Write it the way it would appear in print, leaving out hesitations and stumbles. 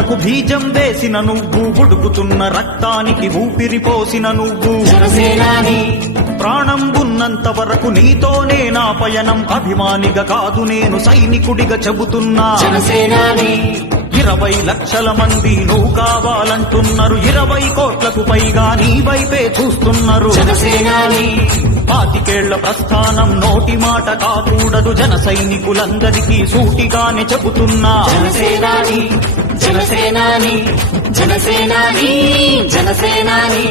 ఆశలకు బీజం వేసిన నువ్వు, ఉడుకుతున్న రక్తానికి ఊపిరి పోసిన నువ్వు. ప్రాణం ఉన్నంత వరకు నీతోనే నా పయనం, అభిమానిగా కాదు నేను సైనికుడిగా చెబుతున్నా. 20 లక్షల మంది నువ్వు కావాలంటున్నారు, 20 కోట్లకు పైగా నీ వైపే చూస్తున్నారు. 25 ప్రస్థానం నోటి మాట కాకూడదు, జన సైనికులందరికీ సూటిగానే చెబుతున్నా. జనసేనాని జనసేనాని జనసేనాని జనసేనాని